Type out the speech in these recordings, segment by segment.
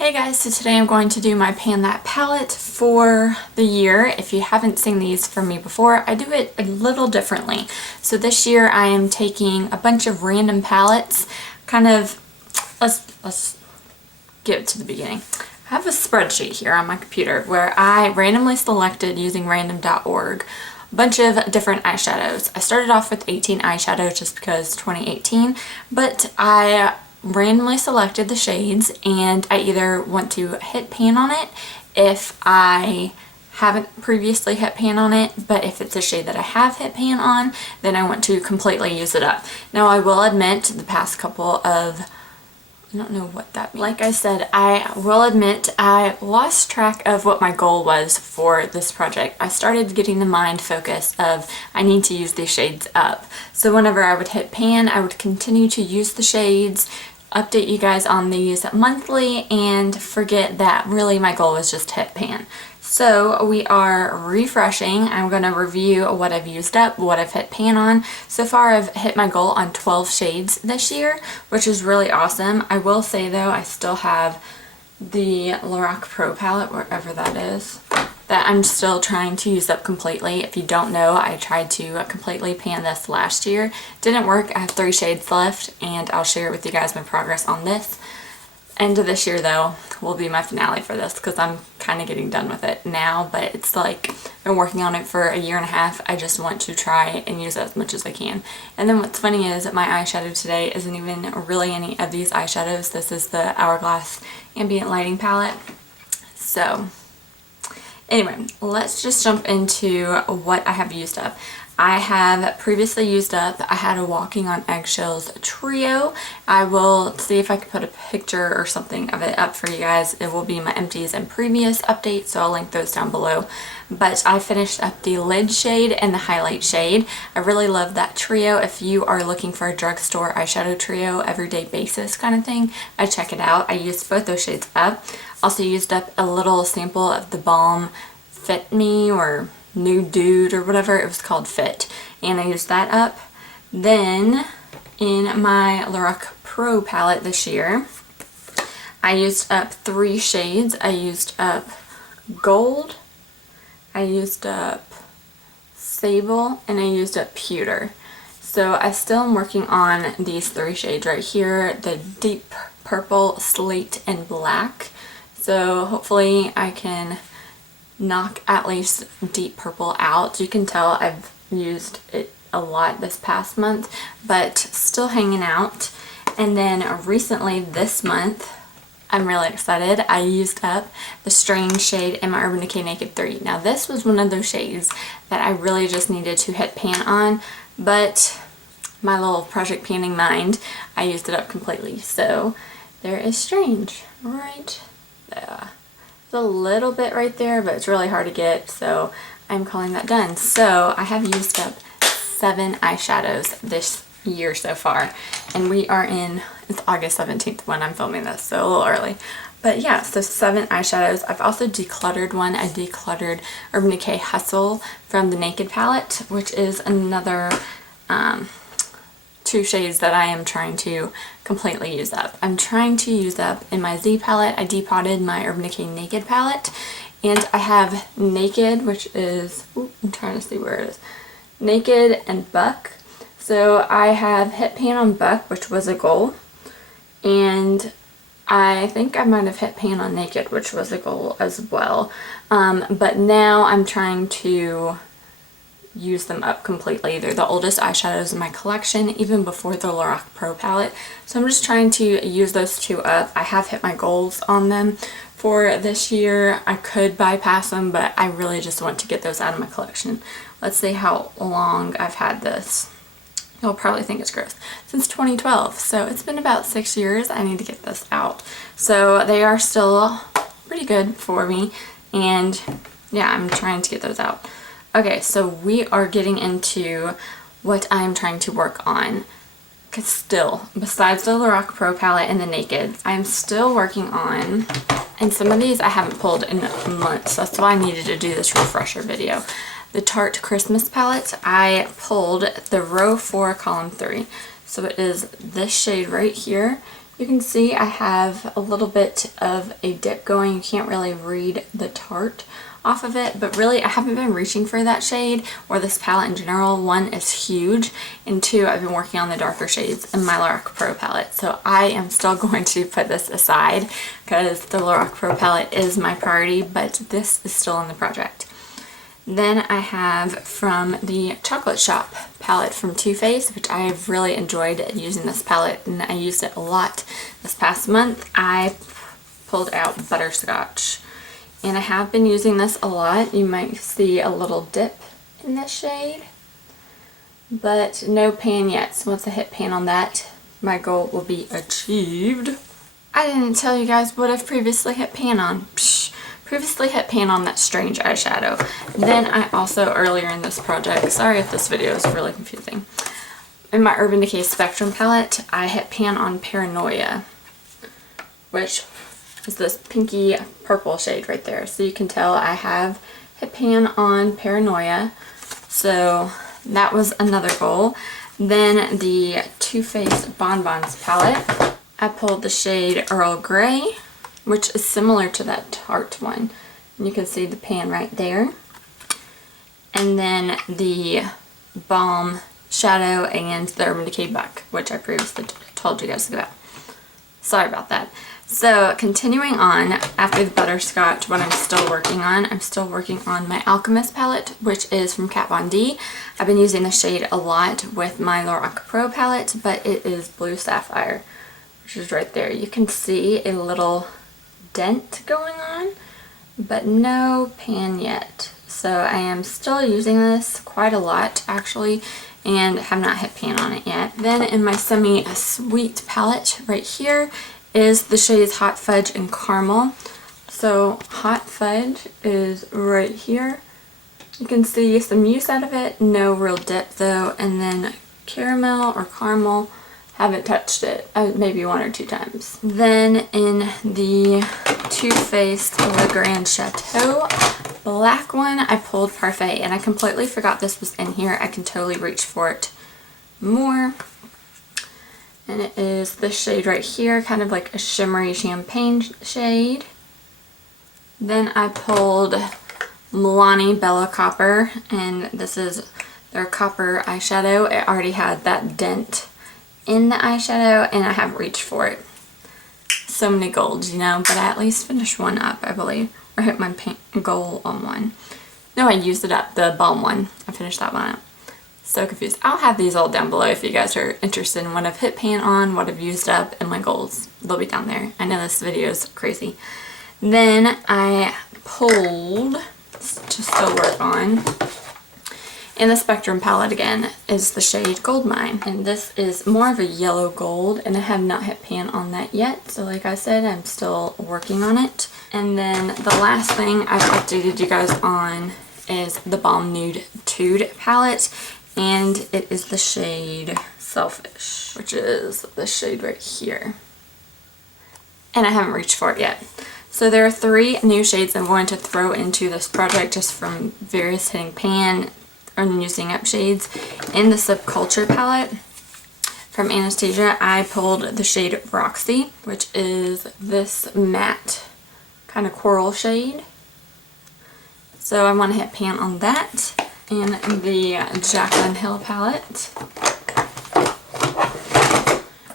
Hey guys, so today I'm going to do my Pan That palette for the year. If you haven't seen these from me before, I do it a little differently. So this year I am taking a bunch of random palettes, let's get to the beginning. I have a spreadsheet here on my computer where I randomly selected using random.org a bunch of different eyeshadows. I started off with 18 eyeshadows just because 2018, but I randomly selected the shades and I either want to hit pan on it if I haven't previously hit pan on it, but if it's a shade that I have hit pan on, then I want to completely use it up. Now I will admit the past couple of, I don't know what that means. Like I said, I will admit I lost track of what my goal was for this project. I started getting the mind focus of I need to use these shades up. So whenever I would hit pan, I would continue to use the shades, update you guys on these monthly, and forget that really my goal was just hit pan. So we are refreshing. I'm going to review what I've used up, what I've hit pan on. So far I've hit my goal on 12 shades this year, which is really awesome. I will say though, I still have the Lorac Pro Palette, wherever that is, that I'm still trying to use up completely. If you don't know, I tried to completely pan this last year. Didn't work. I have 3 shades left and I'll share with you guys my progress on this. End of this year though will be my finale for this because I'm kind of getting done with it now, but it's like I've been working on it for a year and a half. I just want to try and use it as much as I can. And then what's funny is that my eyeshadow today isn't even really any of these eyeshadows. This is the Hourglass Ambient Lighting palette. So anyway, let's just jump into what I have used up. I have previously used up, I had a Walking on Eggshells trio. I will see if I can put a picture or something of it up for you guys. It will be my empties and previous updates, so I'll link those down below. But I finished up the lid shade and the highlight shade. I really love that trio. If you are looking for a drugstore eyeshadow trio, everyday basis kind of thing, I'd check it out. I used both those shades up. Also used up a little sample of the Balm Fit Me or Nude or whatever it was called, Fit, and I used that up. Then in my Lorac Pro palette this year, I used up 3 shades. I used up Gold, I used up Sable, and I used up Pewter. So I still am working on these 3 shades right here, the Deep Purple, Slate, and Black. So hopefully I can knock at least Deep Purple out. You can tell I've used it a lot this past month, but still hanging out. And then recently this month, I'm really excited, I used up the Strange shade in my Urban Decay Naked 3. Now this was one of those shades that I really just needed to hit pan on, but my little project panning mind, I used it up completely. So there is Strange right there. A little bit right there, but it's really hard to get, so I'm calling that done. So I have used up 7 eyeshadows this year so far, and we are in, it's August 17th when I'm filming this, so a little early. But yeah, so 7 eyeshadows. I've also decluttered one. I decluttered Urban Decay Hustle from the Naked palette, which is another 2 shades that I am trying to completely use up. I'm trying to use up in my Z palette. I depotted my Urban Decay Naked palette, and I have Naked, which is, I'm trying to see where it is, Naked and Buck. So I have hit pan on Buck, which was a goal, and I think I might have hit pan on Naked, which was a goal as well. But now I'm trying to use them up completely. They're the oldest eyeshadows in my collection, even before the Lorac Pro palette. So I'm just trying to use those 2 up. I have hit my goals on them for this year. I could bypass them, but I really just want to get those out of my collection. Let's see how long I've had this. You'll probably think it's gross. Since 2012, so it's been about 6 years. I need to get this out. So they are still pretty good for me, and yeah, I'm trying to get those out. Okay, so we are getting into what I'm trying to work on. Because still, besides the Lorac Pro palette and the Naked, I'm still working on, and some of these I haven't pulled in months. That's why I needed to do this refresher video. The Tarte Christmas palette, I pulled the row 4, column 3. So it is this shade right here, You can see I have a little bit of a dip going. You can't really read the Tarte off of it, but really I haven't been reaching for that shade or this palette in general. One, is huge, and two, I've been working on the darker shades in my Lorac Pro palette. So I am still going to put this aside because the Lorac Pro palette is my priority, but this is still in the project. Then I have from the Chocolate Shop palette from Too Faced, which I've really enjoyed using this palette, and I used it a lot this past month. I pulled out Butterscotch, and I have been using this a lot. You might see a little dip in this shade, but no pan yet. So once I hit pan on that, my goal will be achieved. I didn't tell you guys what I've previously hit pan on. Previously hit pan on that Strange eyeshadow. Then I also, earlier in this project, sorry if this video is really confusing, in my Urban Decay Spectrum palette, I hit pan on Paranoia, which is this pinky purple shade right there. So you can tell I have hit pan on Paranoia. So that was another goal. Then the Too Faced Bonbons palette, I pulled the shade Earl Grey, which is similar to that Tarte one. And you can see the pan right there. And then the Balm Shadow and the Urban Decay Buck, which I previously told you guys about. Sorry about that. So continuing on, after the Butterscotch, what I'm still working on my Alchemist palette, which is from Kat Von D. I've been using the shade a lot with my Lorac Pro palette, but it is Blue Sapphire, which is right there. You can see a little dent going on, but no pan yet. So I am still using this quite a lot actually, and have not hit pan on it yet. Then in my semi-sweet palette right here is the shades Hot Fudge and Caramel. So Hot Fudge is right here. You can see some use out of it, no real dip though. And then Caramel or Caramel, haven't touched it, maybe 1 or 2 times. Then in the Too Faced Le Grand Chateau black one, I pulled Parfait, and I completely forgot this was in here. I can totally reach for it more. And it is this shade right here, kind of like a shimmery champagne shade. Then I pulled Milani Bella Copper, and this is their copper eyeshadow. It already had that dent in the eyeshadow, and I haven't reached for it. So many golds, you know, but I at least finished one up, I believe, or hit my goal on one. No, I used it up, the Balm one. I finished that one up. So confused. I'll have these all down below if you guys are interested in what I've hit pan on, what I've used up, and my goals. They'll be down there. I know this video is crazy. Then I pulled, to still work on, in the Spectrum palette again, is the shade Gold Mine. And this is more of a yellow gold, and I have not hit pan on that yet. So like I said, I'm still working on it. And then the last thing I've updated you guys on is the Balm Nude palette. And it is the shade Selfish, which is the shade right here. And I haven't reached for it yet. So there are 3 new shades I'm going to throw into this project just from various hitting pan and using up shades. In the Subculture palette from Anastasia, I pulled the shade Roxy, which is this matte kind of coral shade. So I want to hit pan on that. In the Jaclyn Hill palette,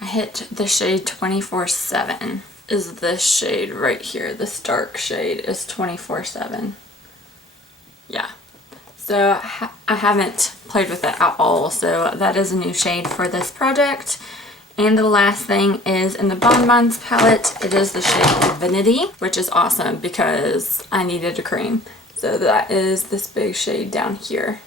I hit the shade 24/7. Is this shade right here. This dark shade is 24/7. Yeah. So I haven't played with it at all, so that is a new shade for this project. And the last thing is in the Bonbons palette, it is the shade Divinity, which is awesome because I needed a cream. So that is this big shade down here.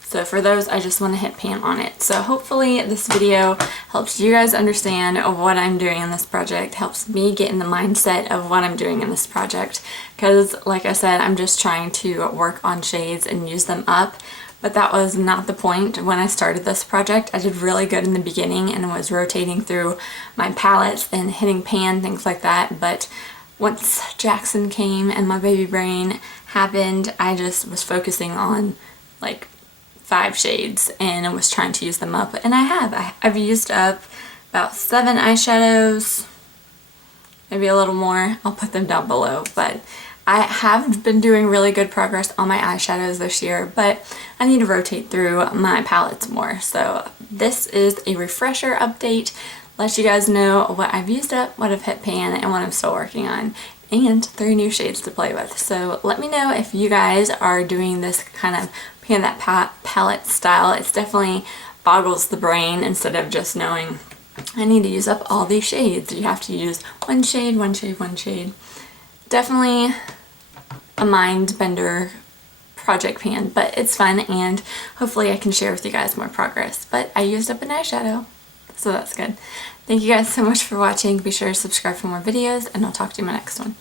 So for those, I just want to hit pan on it. So hopefully this video helps you guys understand what I'm doing in this project, helps me get in the mindset of what I'm doing in this project. Because like I said, I'm just trying to work on shades and use them up. But that was not the point when I started this project. I did really good in the beginning and was rotating through my palettes and hitting pan, things like that. But once Jackson came and my baby brain happened, I just was focusing on like 5 shades and I was trying to use them up, and I've used up about 7 eyeshadows, maybe a little more. I'll put them down below, but I have been doing really good progress on my eyeshadows this year, but I need to rotate through my palettes more. So this is a refresher update. Let you guys know what I've used up, what I've hit pan, and what I'm still working on, and 3 new shades to play with. So let me know if you guys are doing this kind of pan that palette style. It's definitely boggles the brain instead of just knowing I need to use up all these shades. You have to use one shade, one shade, one shade. Definitely a mind bender project pan, but it's fun, and hopefully I can share with you guys more progress. But I used up an eyeshadow, so that's good. Thank you guys so much for watching. Be sure to subscribe for more videos, and I'll talk to you in my next one.